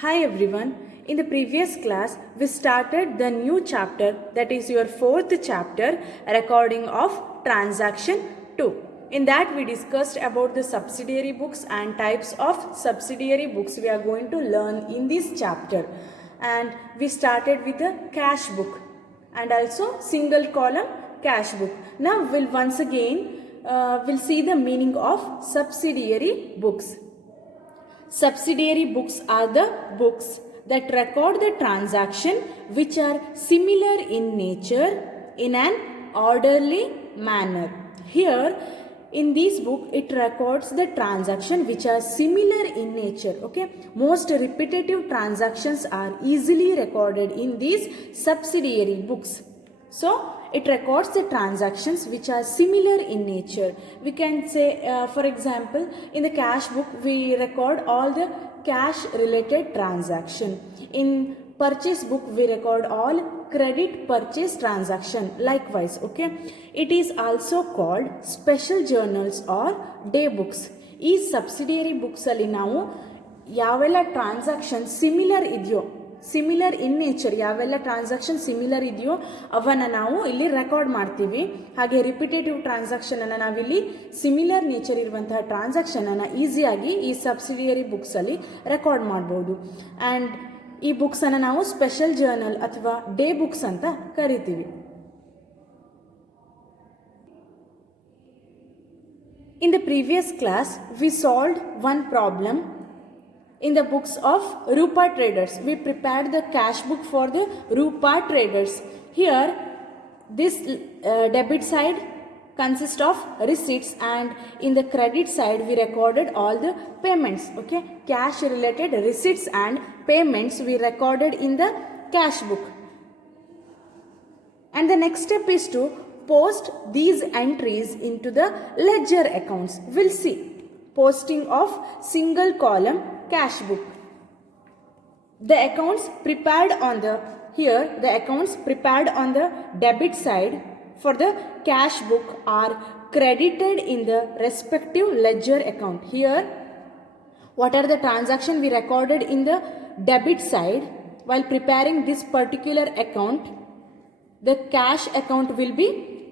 Hi everyone. In the previous class, we started the new chapter, that is your fourth chapter, recording of transaction 2. In that we discussed about the subsidiary books and types of subsidiary books we are going to learn in this chapter. And we started with the cash book and also single column cash book. Now we'll once again we'll see the meaning of subsidiary books. Subsidiary books are the books that record the transaction which are similar in nature in an orderly manner. Here in this book it records the transaction which are similar in nature. Okay, most repetitive transactions are easily recorded in these subsidiary books. So it records the transactions which are similar in nature. We can say for example, in the cash book we record all the cash related transaction. In purchase book we record all credit purchase transaction. Likewise, okay, it is also called special journals or day books. ಈ subsidiary books ಅಲ್ಲಿ ನಾವು ಯಾವೆಲ್ಲ transaction similar in nature, ಯಾವೆಲ್ಲ transaction similar ಇದೆಯೋ ಅವನ್ನು ನಾವು ಇಲ್ಲಿ record ಮಾಡ್ತೀವಿ. ಹಾಗೆ ರಿಪಿಟೇಟಿವ್ ಟ್ರಾನ್ಸಾಕ್ಷನ್ ಅನ್ನು ನಾವಿಲ್ಲಿ ಸಿಮಿಲರ್ ನೇಚರ್ ಇರುವಂತಹ ಟ್ರಾನ್ಸಾಕ್ಷನ್ ಅನ್ನು ಈಸಿಯಾಗಿ ಈ ಸಬ್ಸಿಡಿಯರಿ ಬುಕ್ಸ್ ಅಲ್ಲಿ ರೆಕಾರ್ಡ್ ಮಾಡಬಹುದು. ಆ್ಯಂಡ್ ಈ ಬುಕ್ಸ್ ಅನ್ನು ನಾವು ಸ್ಪೆಷಲ್ ಜರ್ನಲ್ ಅಥವಾ ಡೇ ಬುಕ್ಸ್ ಅಂತ ಕರಿತೀವಿ. In the previous class, we solved one problem in the books of Rupa traders. We prepared the cash book for the Rupa traders. Here, this debit side consists of receipts, and in the credit side, we recorded all the payments. Okay, cash related receipts and payments we recorded in the cash book. And the next step is to post these entries into the ledger accounts. We'll see posting of single column cash book. The accounts prepared on the debit side for the cash book are credited in the respective ledger account. Here, what are the transactions we recorded in the debit side while preparing this particular account? The cash account will be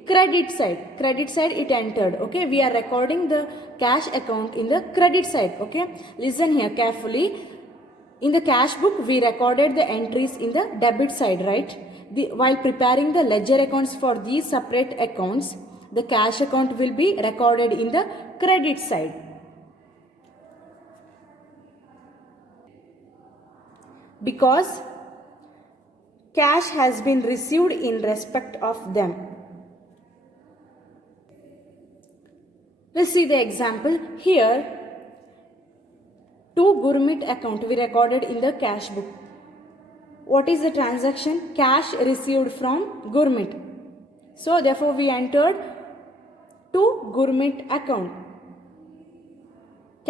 credit side it entered. Okay, we are recording the cash account in the credit side. Okay, listen here carefully. In the cash book we recorded the entries in the debit side, right? While preparing the ledger accounts for these separate accounts, the cash account will be recorded in the credit side. Because cash has been received in respect of them. Let's see the example. Here, to Gurmeet account we recorded in the cash book. What is the transaction? Cash received from Gurmeet. So therefore we entered to Gurmeet account.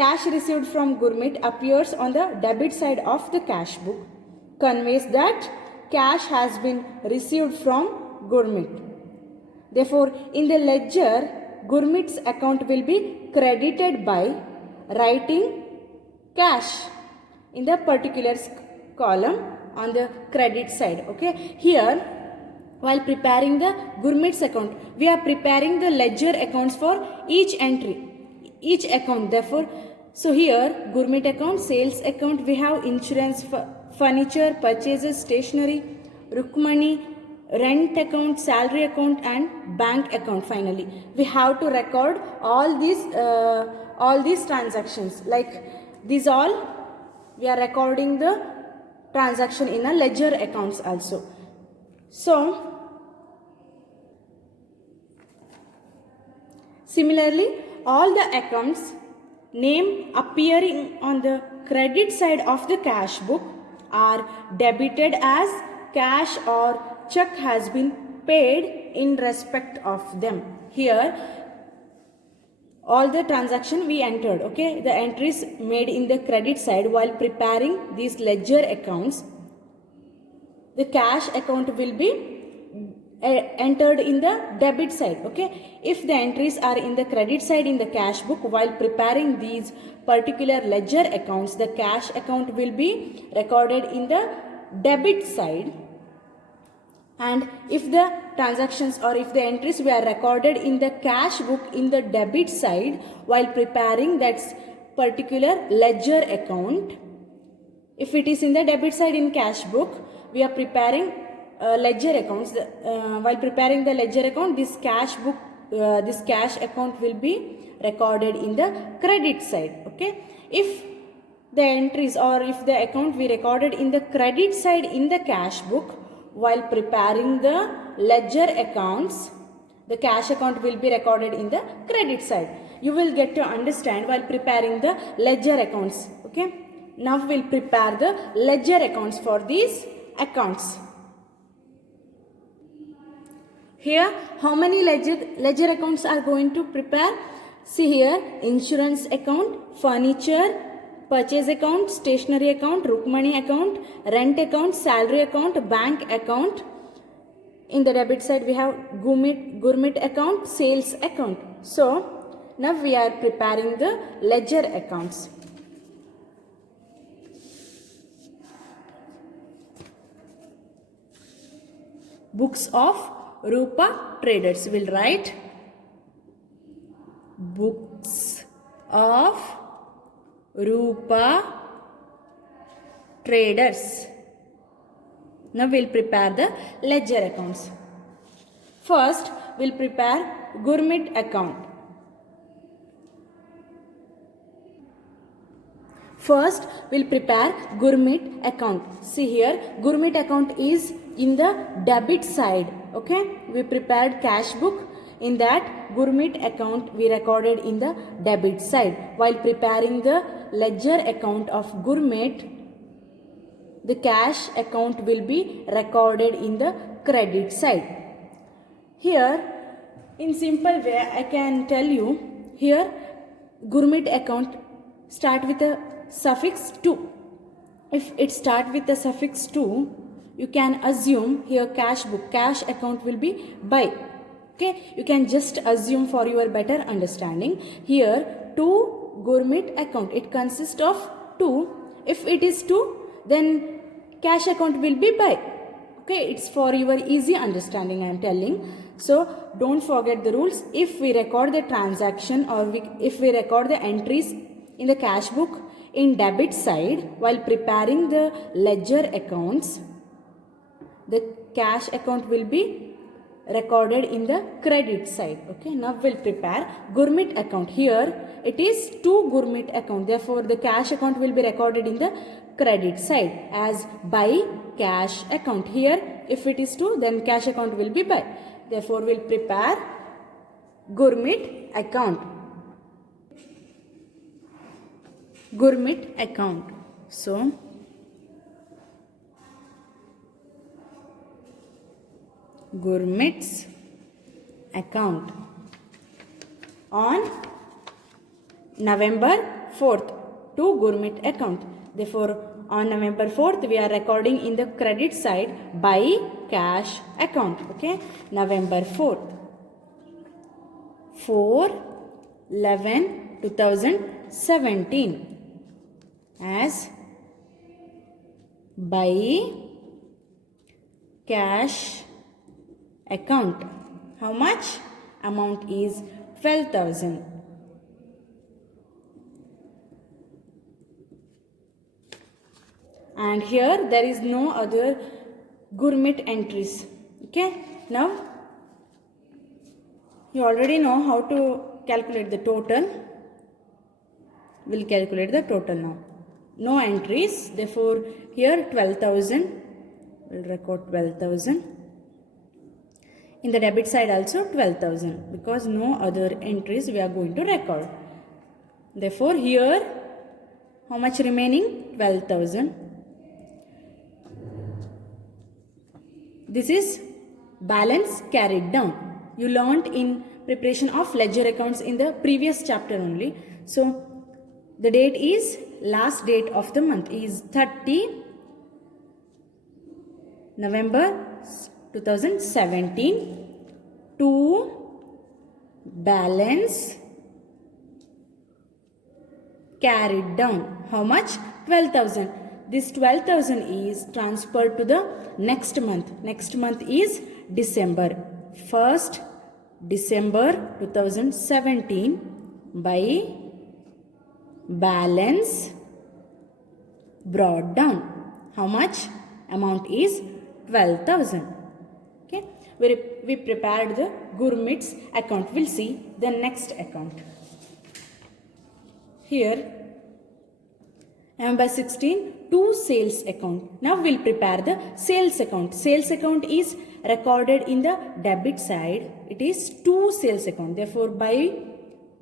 Cash received from Gurmeet appears on the debit side of the cash book, conveys that cash has been received from Gurmeet. Therefore, in the ledger, Gurmeet's account will be credited by writing cash in the particular column on the credit side. Okay, here while preparing the Gurmeet's account, we are preparing the ledger accounts for each entry, each account. Therefore, so here Gurmeet account, sales account, we have insurance, furniture, purchases, stationery, Rukmani, rent account, salary account, and bank account. Finally, we have to record all these transactions. Like these all, we are recording the transaction in a ledger accounts also. So similarly, all the accounts name appearing on the credit side of the cash book are debited as cash or check has been paid in respect of them. Here all the transaction we entered, okay, the entries made in the credit side while preparing these ledger accounts, the cash account will be entered in the debit side. Okay, if the entries are in the credit side in the cash book, while preparing these particular ledger accounts, the cash account will be recorded in the debit side. And if the transactions or if the entries were recorded in the cash book in the debit side while preparing that particular ledger account, if it is in the debit side in cash book, we are preparing ledger accounts. While preparing the ledger account, this cash book, this cash account will be recorded in the credit side. Okay, if the entries or if the account we recorded in the credit side in the cash book, while preparing the ledger accounts, the cash account will be recorded in the credit side. You will get to understand while preparing the ledger accounts. Okay, now we'll prepare the ledger accounts for these accounts. Here, how many ledger accounts are going to prepare? See here, insurance account, furniture, purchase account, stationery account, Rukmani account, rent account, salary account, bank account. In the debit side, we have gourmet account, sales account. So, now we are preparing the ledger accounts. Books of Rupa traders. Will write books of Rupa traders. Now we'll prepare the ledger accounts. First, we'll prepare gourmet account. First, we'll prepare gourmet account. See here, gourmet account is in the debit side. Okay, we prepared cash book. In that gourmet account we recorded in the debit side. While preparing the ledger account of gourmet, the cash account will be recorded in the credit side. Here, in simple way, I can tell you, here gourmet account start with a suffix to. If it start with the suffix to, you can assume here cash account will be by. Okay, you can just assume for your better understanding. Here, to gourmet account, it consists of 2. If it is 2, then cash account will be by. Okay, it's for your easy understanding I am telling. So, don't forget the rules. If we record the transaction or if we record the entries in the cash book in debit side while preparing the ledger accounts, the cash account will be recorded in the credit side. Okay, now we'll prepare gourmet account. Here it is to gourmet account, therefore the cash account will be recorded in the credit side as by cash account. Here if it is to, then cash account will be by, therefore we'll prepare gourmet account. Gourmet account. So gourmet's account on November 4th to gourmet account. Therefore, on November 4th, we are recording in the credit side by cash account. Okay, November 4th. 4/11/2017 as by cash account. How much? Amount is 12,000. And here there is no other gourmet entries. Okay, now you already know how to calculate the total. We'll calculate the total now. No entries, therefore here 12,000. We'll record 12,000. In the debit side also 12,000 because no other entries we are going to record. Therefore here how much remaining? 12,000. This is balance carried down. You learnt in preparation of ledger accounts in the previous chapter only. So the date is, last date of the month is 30 November 2017 to balance carried down. How much? 12,000. This 12,000 is transferred to the next month. Next month is December. 1st December 2017 by balance brought down. How much? Amount is 12,000. Okay. We prepared the Gurmit's account. We'll see the next account. Here, number 16, to sales account. Now we'll prepare the sales account. Sales account is recorded in the debit side. It is to sales account. Therefore, by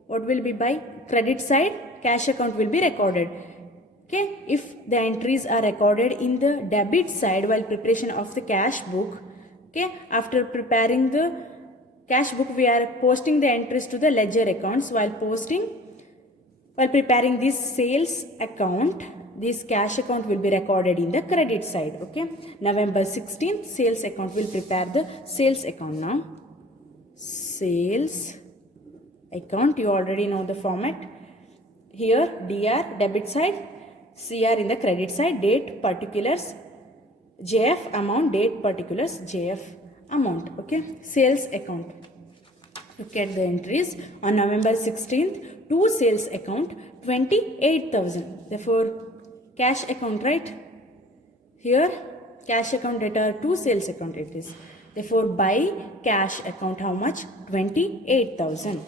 what will be by credit side? Cash account will be recorded. Okay. If the entries are recorded in the debit side while preparation of the cash book, okay, after preparing the cash book, we are posting the entries to the ledger accounts. While preparing this sales account, this cash account will be recorded in the credit side. Okay. November 16th, sales account. Will prepare the sales account now. Sales account. You already know the format. Here, DR, debit side. CR in the credit side. Date, particulars. JF, amount. Date, particulars. JF, amount. Okay. Sales account. Look at the entries. On November 16th, to sales account 28,000. Therefore, cash account, right? Here, cash account data to sales account it is. Therefore, by cash account, how much? 28,000.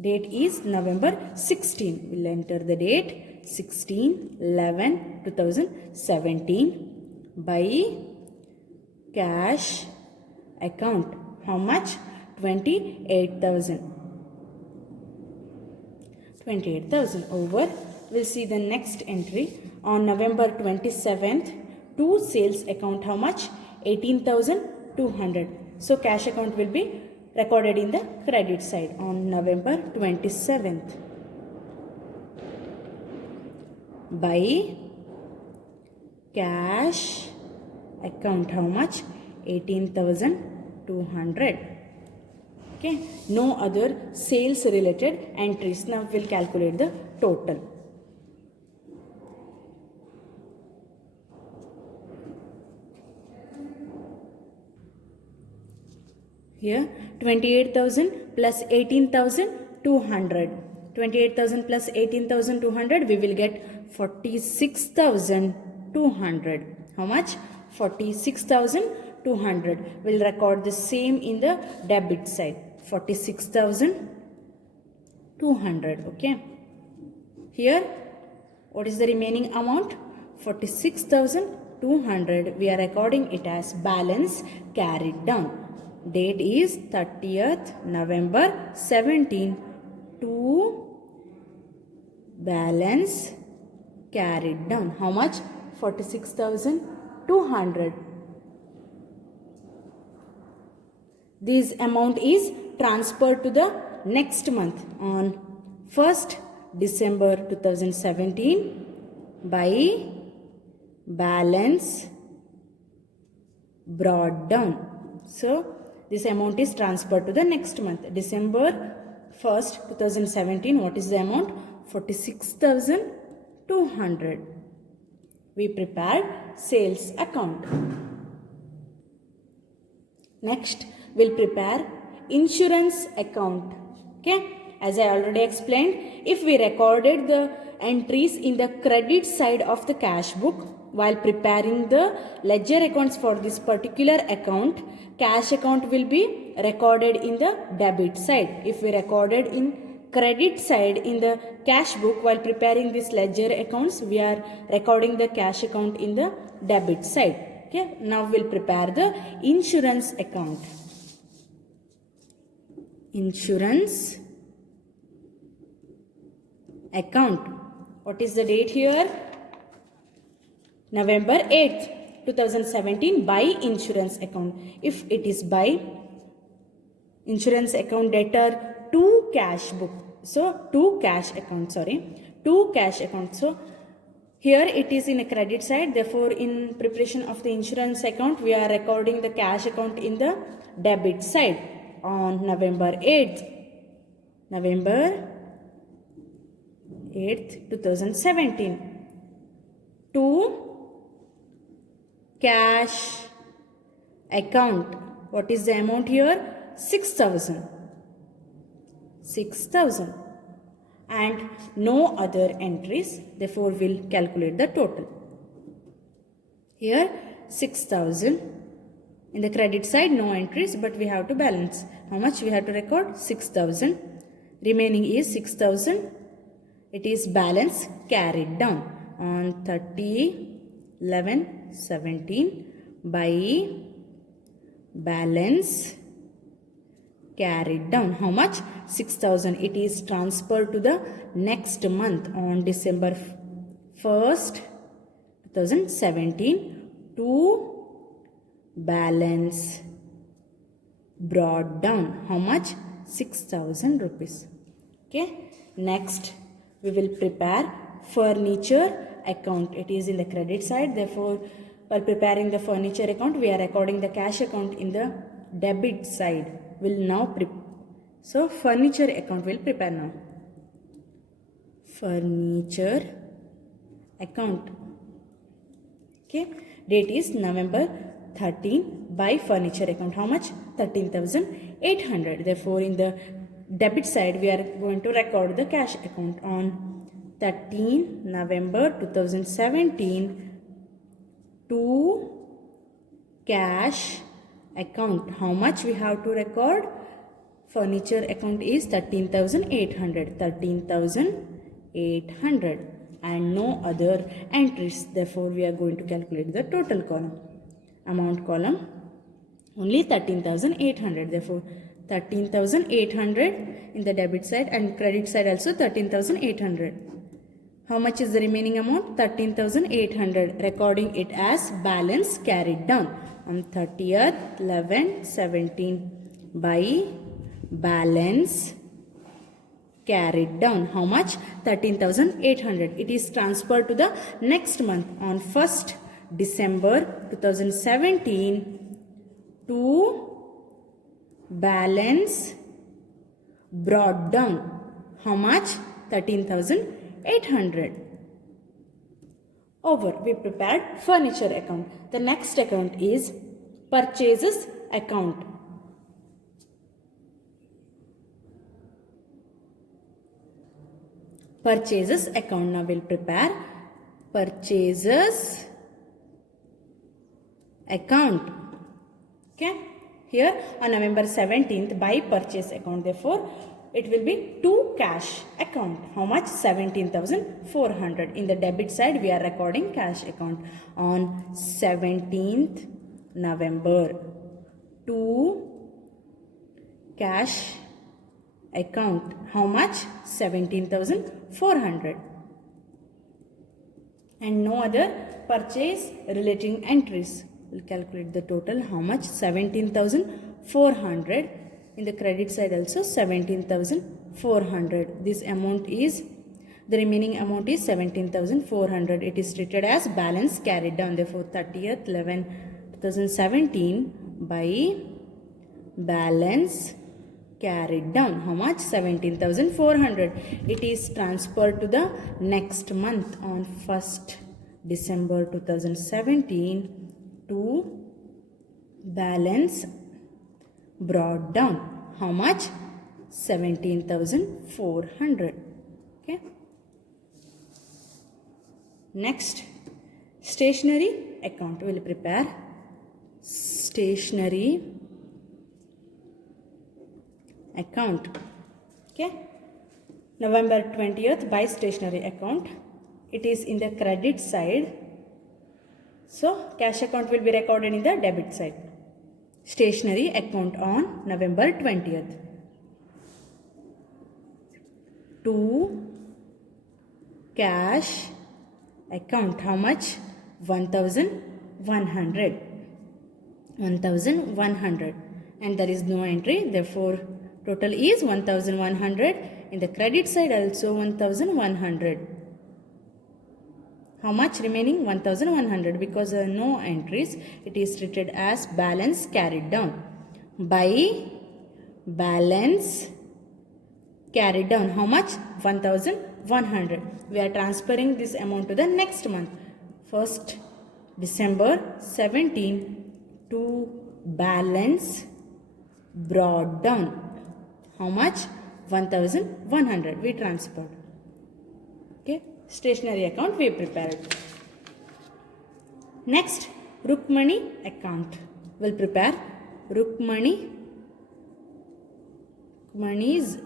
Date is November 16. We'll enter the date 16/11/2017 by cash account. How much? 28,000. 28,000 over. We'll see the next entry on November 27th to sales account. How much? 18,200. So cash account will be recorded in the credit side on November 27th by cash account. How much? 18,200. Okay, no other sales related entries. Now we'll calculate the total. Here 28,000 plus 18,200. 28,000 plus 18,200, we will get 46,200. How much? 46,200. We'll record the same in the debit side. 46,200. Okay. Here, what is the remaining amount? 46,200. We are recording it as balance carried down. Date is 30th November 17 to balance carried down. How much? 46,200. This amount is transferred to the next month on 1st December 2017 by balance brought down. So, this amount is transferred to the next month. December 1st, 2017. What is the amount? 46,200. We prepared sales account. Next, we'll prepare insurance account. Okay. As I already explained, if we recorded the entries in the credit side of the cash book while preparing the ledger accounts for this particular account, cash account will be recorded in the debit side. If we recorded in credit side in the cash book while preparing this ledger accounts, we are recording the cash account in the debit side. Okay. Now we'll prepare the insurance account. Insurance account. What is the date here? November 8th, 2017 by insurance account. If it is by insurance account debtor to cash book. So, to cash account, sorry. To cash account. So, Here it is in a credit side, therefore in preparation of the insurance account we are recording the cash account in the debit side on November 8th. November 8th, 2017. To cash account. What is the amount here? 6,000. 6,000. And no other entries, therefore we'll calculate the total. Here 6,000. In the credit side no entries, but we have to balance. How much we have to record? 6,000. Remaining is 6,000. It is balance carried down on 30/11/17 by balance carried down. How much? 6,000. It is transferred to the next month on December 1st, 2017 to balance brought down. How much? 6,000 rupees. Okay. Next, we will prepare furniture account. It is in the credit side. Therefore, while preparing the furniture account, we are recording the cash account in the debit side. Will now prepare. So, furniture account will prepare now. Furniture account. Okay. Date is November 13 by furniture account. How much? 13,800. Therefore, in the debit side, we are going to record the cash account on 13 November 2017 to cash account. How much we have to record? Furniture account is 13,800. 13,800 and no other entries. Therefore, we are going to calculate the total column. Amount column only 13,800. Therefore, 13,800 in the debit side and credit side also 13,800. How much is the remaining amount? 13,800. Recording it as balance carried down on 30/11/17 by balance carried down. How much? 13,800. It is transferred to the next month on 1st December 2017 to balance brought down. How much? 13,800. Over. We prepared furniture account. The next account is purchases account. Purchases account. Now we'll prepare purchases account. Okay. Here on November 17th by purchase account. Therefore, it will be to cash account. How much? 17,400. In the debit side, we are recording cash account on 17th November to cash account. How much? 17,400. And no other purchase relating entries. We'll calculate the total. How much? 17,400. In the credit side also 17,400. This amount is, the remaining amount is 17,400. It is treated as balance carried down. Therefore, 30/11/2017 by balance carried down. How much? 17,400. It is transferred to the next month on 1st December 2017 to balance brought down. How much? 17,400. Okay. Next, stationery account. We will prepare stationery account. Okay. November 20th by stationery account. It is in the credit side. So, cash account will be recorded in the debit side. Stationery account on November 20th. To cash account. How much? 1,100. 1,100. And there is no entry. Therefore, total is 1,100. In the credit side also 1,100. How much remaining? 1100. Because there are no entries, it is treated as balance carried down. By balance carried down. How much? 1100. We are transferring this amount to the next month. First December 17 to balance brought down. How much? 1100. We transferred. Okay. Stationery account we prepared. Next, Rukmani account. We'll prepare Rukmani's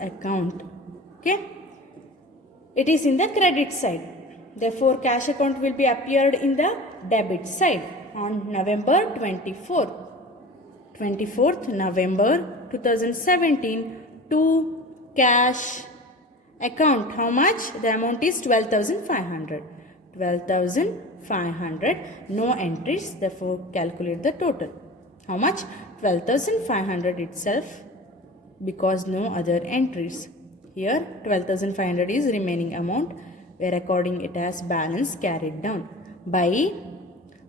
account. Okay. It is in the credit side. Therefore, cash account will be appeared in the debit side on November 24th. 24th November 2017 to cash account. How much? The amount is 12,500. 12,500. No entries. Therefore, calculate the total. How much? 12,500 itself, because no other entries. Here 12,500 is remaining amount. We are recording it as balance carried down. By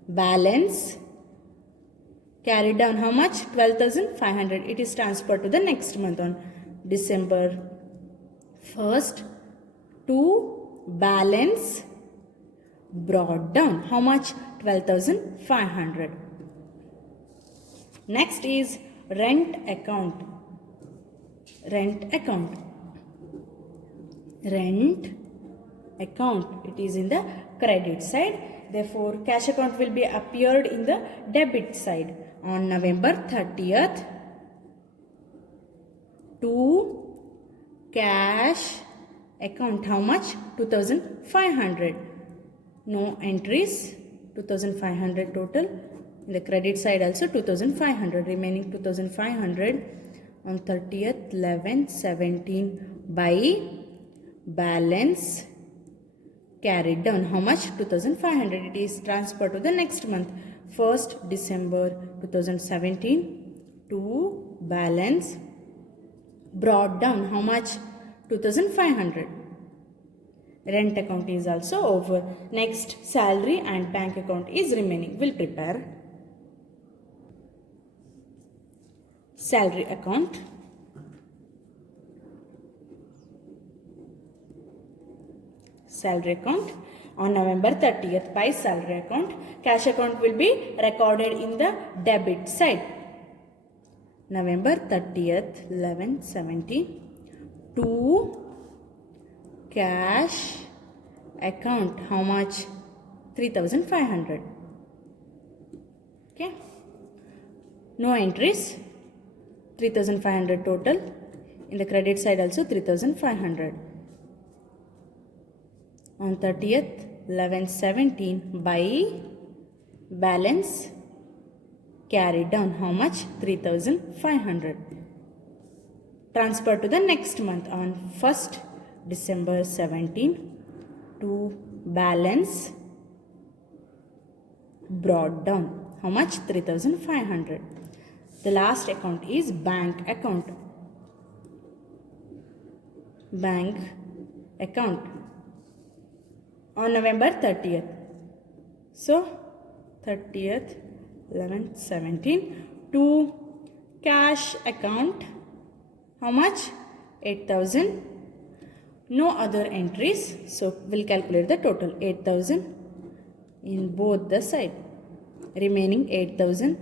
balance carried down. How much? 12,500. It is transferred to the next month on December 1st to balance brought down. How much? 12,500. Next is rent account. Rent account. Rent account. It is in the credit side. Therefore, cash account will be appeared in the debit side on November 30th to cash account. How much? 2,500. No entries. 2,500 total. In the credit side also 2,500. Remaining 2,500 on 30th 11/17 by balance carried down. How much? 2,500. It is transferred to the next month. 1st December 2017 to balance brought down. How much? 2,500. Rent account is also over. Next, salary and bank account is remaining. We'll prepare salary account. Salary account on November 30th by salary account. Cash account will be recorded in the debit side. November 30th 11/17 to cash account. How much? 3,500. Okay. No entries. 3,500 total. In the credit side also 3,500. On 30th 11/17 by balance carried down. How much? 3,500. Transfer to the next month on 1st December 17 to balance brought down. How much? 3,500. The last account is bank account. Bank account on November 30th. So 30th 11/17 to cash account. How much? 8,000. No other entries. So we'll calculate the total. 8,000 in both the side. Remaining 8,000.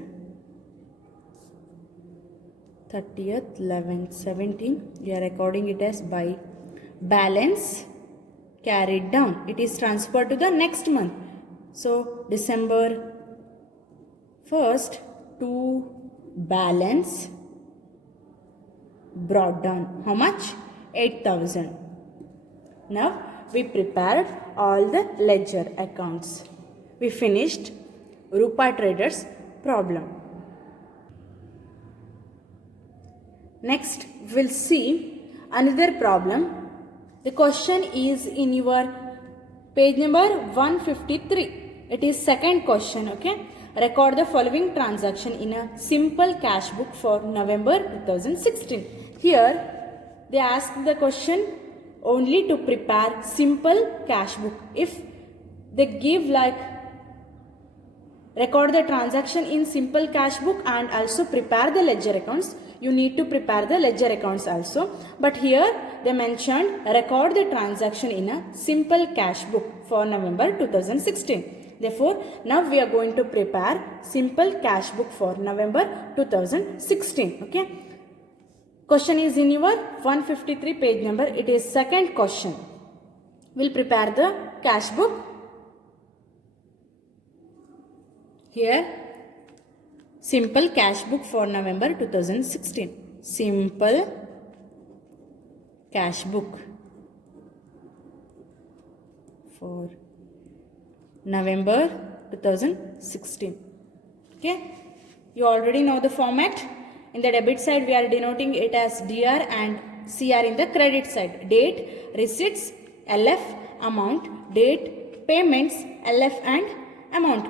30th 11/17. We are recording it as by balance carried down. It is transferred to the next month. So December 1st to balance brought down. How much? 8,000. Now we prepared all the ledger accounts. We finished Rupa Traders problem. Next we'll see another problem. The question is in your page number 153. It is second question. Okay. Record the following transaction in a simple cash book for November 2016. Here they ask the question only to prepare simple cash book. If they give like record the transaction in simple cash book and also prepare the ledger accounts. You need to prepare the ledger accounts also, but here they mentioned record the transaction in a simple cash book for November 2016. Therefore, now we are going to prepare simple cash book for November 2016. Okay. Question is in your 153 page number. It is second question. We'll prepare the cash book. Here, simple cash book for November 2016. Simple cash book for November 2016. Okay, you already know the format. In the debit side, we are denoting it as DR and CR in the credit side. Date, receipts, LF, amount, date, payments, LF and amount.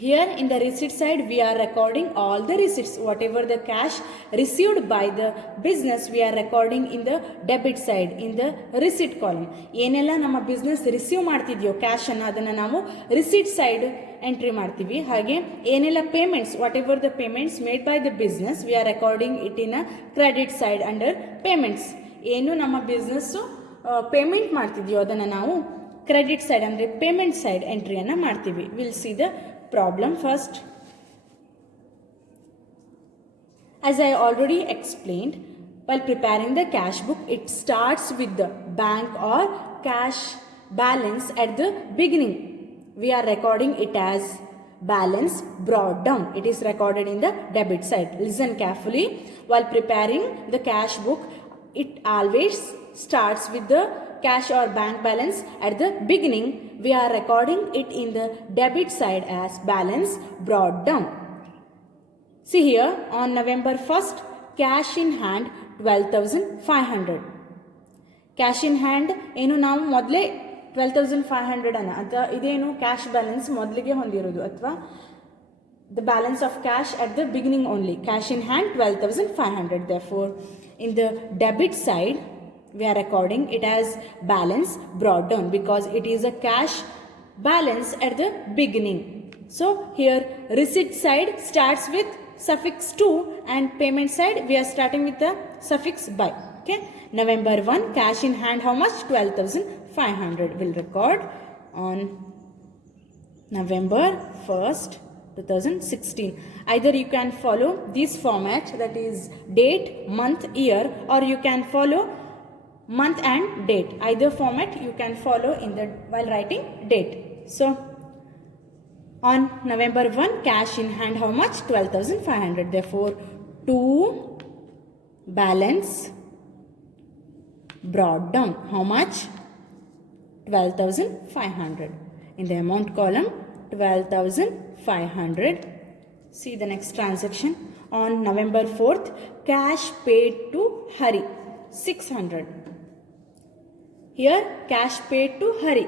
Here in the receipt side, we are recording all the receipts. Whatever the cash received by the business, we are recording in the debit side, in the receipt column. Yenella nama business receive ಮಾಡ್ತಿದ್ಯೋ cash ಅನ್ನು ಅದನ್ನ ನಾವು receipt side entry ಮಾಡ್ತೀವಿ. ಹಾಗೆ ಏನೆಲ್ಲ payments, whatever the payments made by the business, we are recording it in a credit side under payments. ಏನು ನಮ್ಮ business payment ಮಾಡ್ತಿದ್ಯೋ ಅದನ್ನ ನಾವು credit side ಅಂದ್ರೆ payment side entry ಅನ್ನು ಮಾಡ್ತೀವಿ. We'll see the problem first. As I already explained, while preparing the cash book, it starts with the bank or cash balance at the beginning. We are recording it as balance brought down. It is recorded in the debit side. Listen carefully. While preparing the cash book, it always starts with the cash or bank balance at the beginning. We are recording it in the debit side as balance brought down. See here, on November 1st, cash in hand 12,500. Cash in hand ಏನು ನಾವು ಮೊದಲೇ 12,500 ಅನ್ನ ಅಥವಾ ಇದೇನು cash balance ಮೊದಲಿಗೆ ಹೊಂದಿರೋದು ಅಥವಾ the balance of cash at the beginning only. Cash in hand 12,500. Therefore, in the debit side, we are recording it as balance brought down because it is a cash balance at the beginning. So here receipt side starts with suffix to and payment side we are starting with the suffix by. Okay, November 1 cash in hand how much? 12,500. Will record on November 1st 2016. Either you can follow this format, that is date, month, year, or you can follow month and date. Either format you can follow in the while writing date. So on November 1 cash in hand how much? 12,500. Therefore to balance brought down how much? 12,500. In the amount column 12,500. See the next transaction. On November 4th cash paid to Hari 600. Here cash paid to Hari,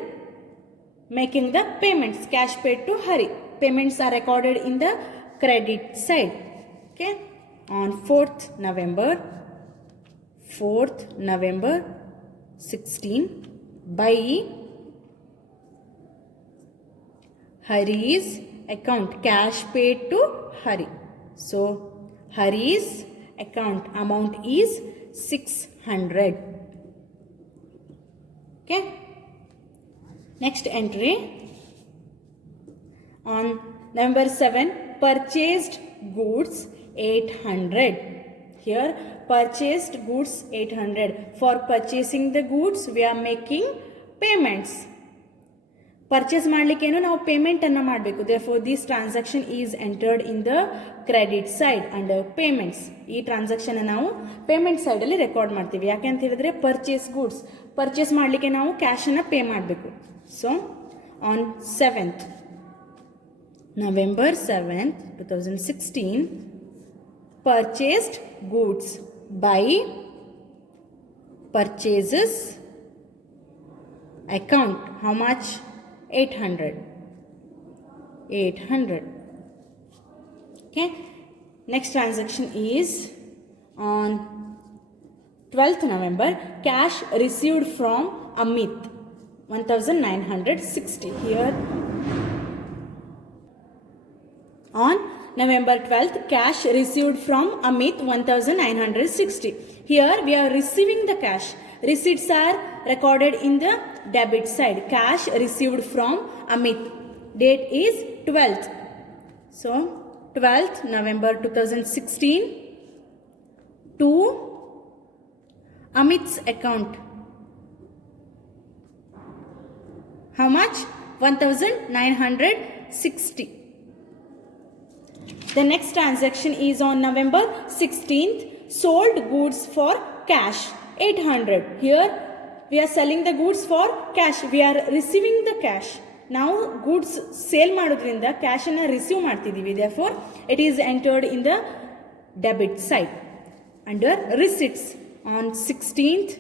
making the payments. Cash paid to Hari, payments are recorded in the credit side. Okay, on 4th November 16 by Hari's account, cash paid to Hari. So Hari's account amount is 600. Okay, next entry on November 7 purchased goods 800. Here purchased goods 800. For purchasing the goods we are making payments. Purchase ಮಾಡಲಿಕ್ಕೇನು ನಾವು payment ಅನ್ನು ಮಾಡಬೇಕು. Therefore this transaction is entered in the credit side under payments. ಈ transaction ನಾವು payment side ಅಲ್ಲಿ record ಮಾಡ್ತೀವಿ. ಯಾಕೆ ಅಂತ ಹೇಳಿದ್ರೆ ಪರ್ಚೇಸ್ ಗೂಡ್ಸ್ ಪರ್ಚೇಸ್ ಮಾಡಲಿಕ್ಕೆ ನಾವು ಕ್ಯಾಶ್ ಅನ್ನು ಪೇ ಮಾಡಬೇಕು. So on 7th November 7th 2016 purchased goods by purchases account how much? 800. Okay, next transaction is on 12th November cash received from Amit 1960. Here on November 12th, cash received from Amit 1960. Here we are receiving the cash. Receipts are recorded in the debit side. Cash received from Amit. Date is 12th. So 12th November 2016 to Amit's account. How much? 1960. The next transaction is on November 16th. Sold goods for cash 800. Here we are selling the goods for cash. We are receiving the cash. Now goods sale ಮಾಡೋದ್ರಿಂದ cash ಅನ್ನು receive ಮಾಡ್ತಿದ್ದೀವಿ. Therefore it is entered in the debit side under receipts. On 16th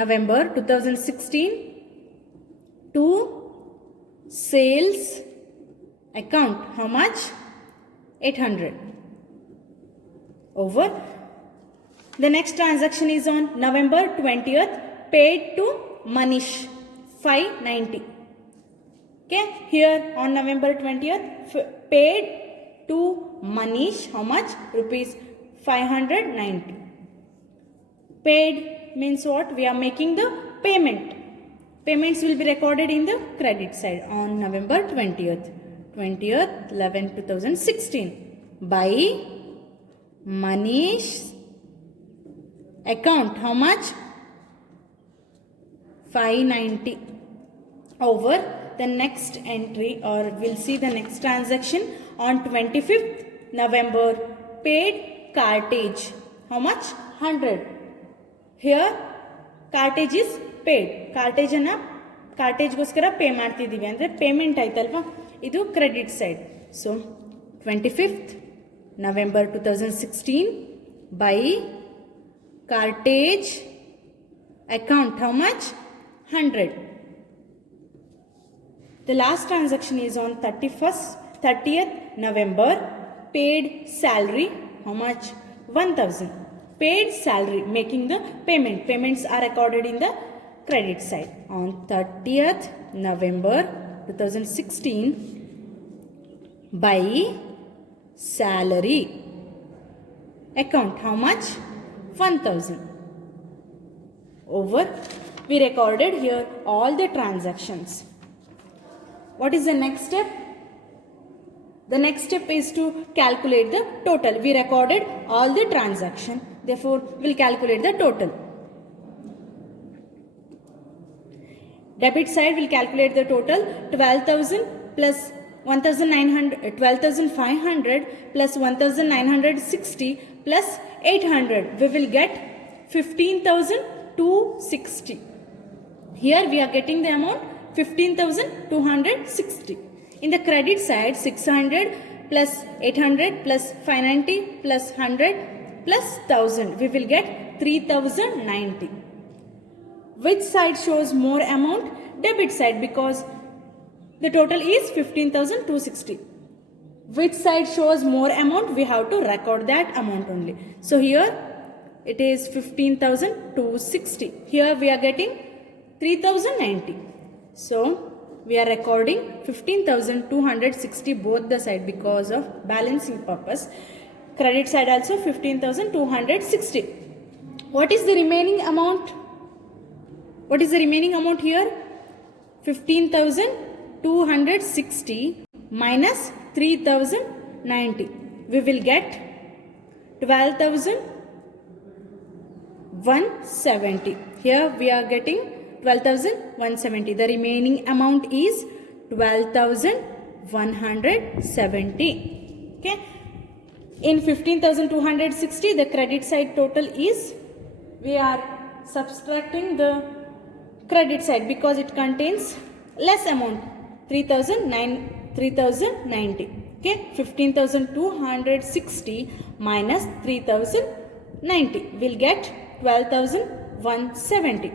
November 2016 to sales account. How much? 800. Over. The next transaction is on November 20th. Paid to Manish 590. Okay. Here on November 20th paid to Manish. How much? Rupees 590. Paid means what? We are making the payment. Payments will be recorded in the credit side on November 20th. 11/11/2016 by Manish account. How much? 590. Over. The next entry, or we'll see the next transaction on 25th November. Paid cartage. How much? 100. Here cartage is paid. Cartage ಅನ್ನ ಕಾರ್ಟೇಜ್ಗೋಸ್ಕರ pay ಮಾಡ್ತಿದ್ದೀವಿ ಅಂದರೆ payment ಆಯ್ತಲ್ವಾ, ಇದು credit side. So 25th November 2016 by cartage account. How much? 100. The last transaction is on 30th November. Paid salary. How much? 1000. Paid salary, making the payment. Payments are recorded in the credit side. On 30th November 2016 by salary account. How much? 1000. Over. We recorded here all the transactions. What is the next step? The next step is to calculate the total. We recorded all the transaction. Therefore, we'll calculate the total. Debit side will calculate the total. 12,000 plus 12,500 plus 1,960 plus 800. We will get 15,260. Here we are getting the amount 15,260. In the credit side, 600 plus 800 plus 590 plus 100 plus 1000. We will get 3,090. Which side shows more amount? Debit side, because the total is 15,260. Which side shows more amount? We have to record that amount only. So here it is 15,260. Here we are getting 3,090. So we are recording 15,260 both the side because of balancing purpose. Credit side also 15,260. What is the remaining amount? What is the remaining amount here? 15,260 minus 3,090. We will get 12,170. Here we are getting 12,170. The remaining amount is 12,170. Okay. In 15,260, the credit side total is, we are subtracting the credit side because it contains less amount, 3,090. Okay, 15,260 minus 3,090 will get 12,170.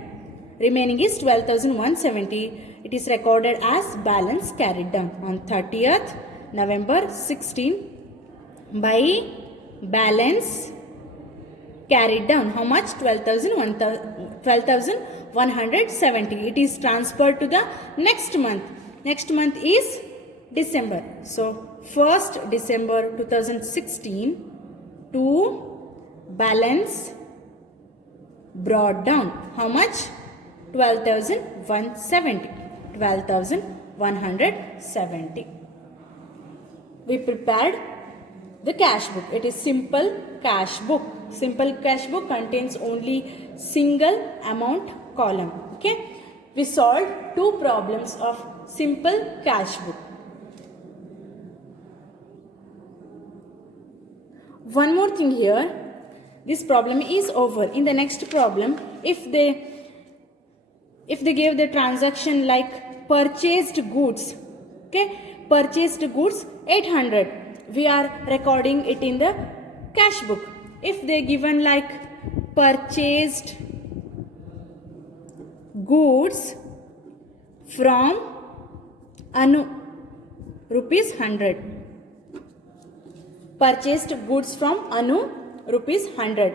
Remaining is 12,170. It is recorded as balance carried down on 30th November 16 by balance carried down. How much? 12,170 170. It is transferred to the next month. Next month is December. So 1st December 2016 to balance brought down. How much? 12,170. 12,170. We prepared the cash book. It is simple cash book. Simple cash book contains only single amount column. Okay. We solved 2 problems of simple cash book. One more thing here. This problem is over. In the next problem, if they gave the transaction like purchased goods, okay, purchased goods 800, we are recording it in the cash book. If they given like purchased goods from Anu, rupees 100. Purchased goods from Anu, rupees 100.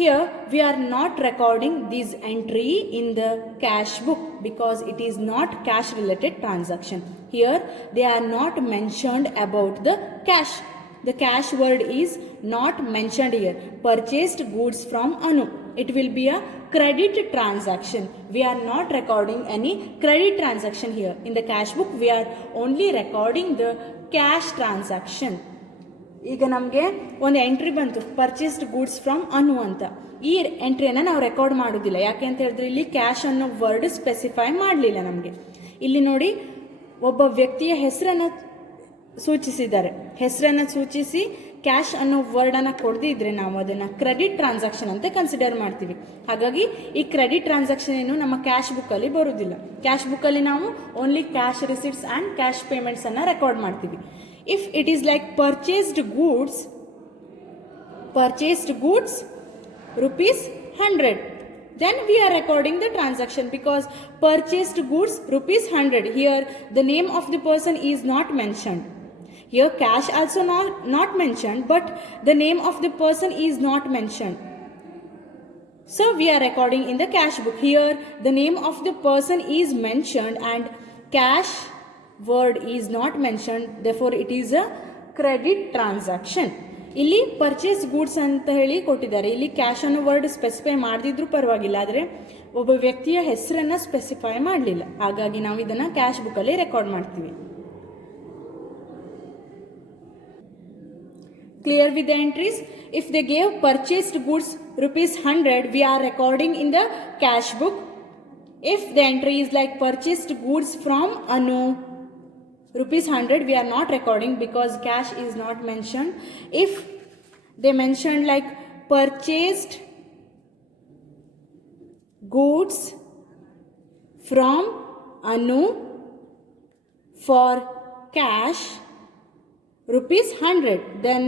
Here we are not recording this entry in the cash book because it is not cash related transaction. Here they are not mentioned about the cash. The cash word is not mentioned here. Purchased goods from Anu. It will be a credit transaction. We are not recording any credit transaction here. In the cash book we are only recording the cash transaction. ಈಗ ನಮಗೆ ಒಂದು entry ಬಂತು purchased goods from ಅನು ಅಂತ. ಈ ಎಂಟ್ರಿಯನ್ನು ನಾವು record ಮಾಡೋದಿಲ್ಲ. ಯಾಕೆ ಅಂತ ಹೇಳಿದ್ರೆ ಇಲ್ಲಿ ಕ್ಯಾಶ್ ಅನ್ನೋ ವರ್ಡ್ ಸ್ಪೆಸಿಫೈ ಮಾಡಲಿಲ್ಲ ನಮಗೆ. ಇಲ್ಲಿ ನೋಡಿ ಒಬ್ಬ ವ್ಯಕ್ತಿಯ ಹೆಸರನ್ನು ಸೂಚಿಸಿದ್ದಾರೆ. ಹೆಸರನ್ನು ಸೂಚಿಸಿ ಕ್ಯಾಶ್ ಅನ್ನೋ ವರ್ಡನ್ನು ಕೊಡದಿದ್ರೆ ನಾವು ಅದನ್ನು ಕ್ರೆಡಿಟ್ ಟ್ರಾನ್ಸಾಕ್ಷನ್ ಅಂತ ಕನ್ಸಿಡರ್ ಮಾಡ್ತೀವಿ. ಹಾಗಾಗಿ ಈ ಕ್ರೆಡಿಟ್ ಟ್ರಾನ್ಸಾಕ್ಷನ್ ಏನು ನಮ್ಮ ಕ್ಯಾಶ್ ಬುಕ್ಕಲ್ಲಿ ಬರೋದಿಲ್ಲ. ಕ್ಯಾಶ್ ಬುಕ್ಕಲ್ಲಿ ನಾವು only cash receipts and cash ಪೇಮೆಂಟ್ಸನ್ನು ರೆಕಾರ್ಡ್ ಮಾಡ್ತೀವಿ. If it is like purchased goods rupees 100, then we are recording the transaction because purchased goods rupees 100. Here the name of the person is not mentioned. Here cash also not mentioned, but the name of the person is not mentioned. So we are recording in the cash book. Here the name of the person is mentioned and cash word is not mentioned, therefore it is a credit transaction. ಇಲ್ಲಿ purchase goods ಅಂತ ಹೇಳಿ ಕೊಟ್ಟಿದ್ದಾರೆ. ಇಲ್ಲಿ cash ಅನ್ನೋ word specify ಮಾಡದಿದ್ರೂ ಪರವಾಗಿಲ್ಲ, ಆದರೆ ಒಬ್ಬ ವ್ಯಕ್ತಿಯ ಹೆಸರನ್ನು ಸ್ಪೆಸಿಫೈ ಮಾಡಲಿಲ್ಲ. ಹಾಗಾಗಿ ನಾವು ಇದನ್ನು ಕ್ಯಾಶ್ ಬುಕ್ಕಲ್ಲಿ ರೆಕಾರ್ಡ್ ಮಾಡ್ತೀವಿ. Clear with the entries? If they gave purchased goods rupees 100, we are recording in the cash book. If the entry is like purchased goods from Anu, rupees 100, we are not recording because cash is not mentioned. If they mentioned like purchased goods from Anu for cash rupees 100, then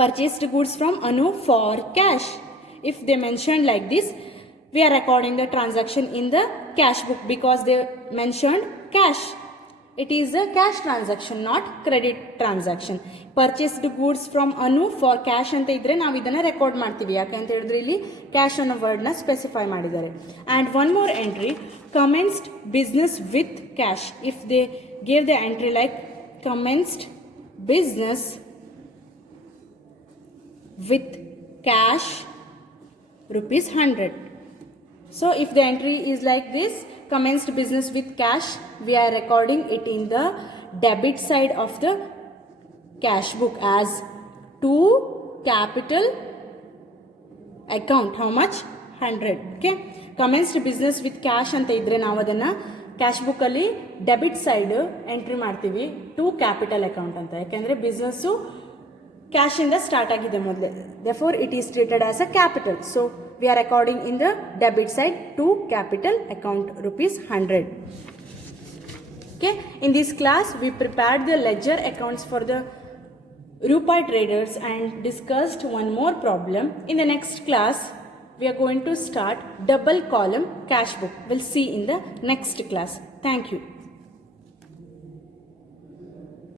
purchased goods from Anu for cash. If they mentioned like this, we are recording the transaction in the cash book because they mentioned cash. It is a cash transaction, not credit transaction. Purchased goods from Anu for cash ಅಂತ ಇದ್ರೆ ನಾವು ಇದನ್ನ record ಮಾಡ್ತೀವಿ. ಯಾಕೆ ಅಂತ ಹೇಳಿದ್ರೆ ಇಲ್ಲಿ cash ಅನ್ನೋ ವರ್ಡ್ನ ಸ್ಪೆಸಿಫೈ ಮಾಡಿದ್ದಾರೆ. And one more entry, commenced business with cash. If they gave the entry like commenced business with cash rupees 100. So if the entry is like this, commenced business with cash, we are recording it in the debit side of the cash book as to capital account. How much? 100. Okay. Commenced business with cash ಅಂತ ಇದ್ರೆ ನಾವು ಅದನ್ನು cash ಬುಕ್ಕಲ್ಲಿ debit side entry ಮಾಡ್ತೀವಿ to capital account ಅಂತ. ಯಾಕೆಂದರೆ business ಕ್ಯಾಶಿಂದ start ಆಗಿದೆ ಮೊದಲೇ, therefore it is treated as a capital. So we are recording in the debit side to capital account rupees 100. Okay, in this class we prepared the ledger accounts for the Rupee traders and discussed one more problem. In the next class we are going to start double column cash book. We'll see in the next class. Thank you.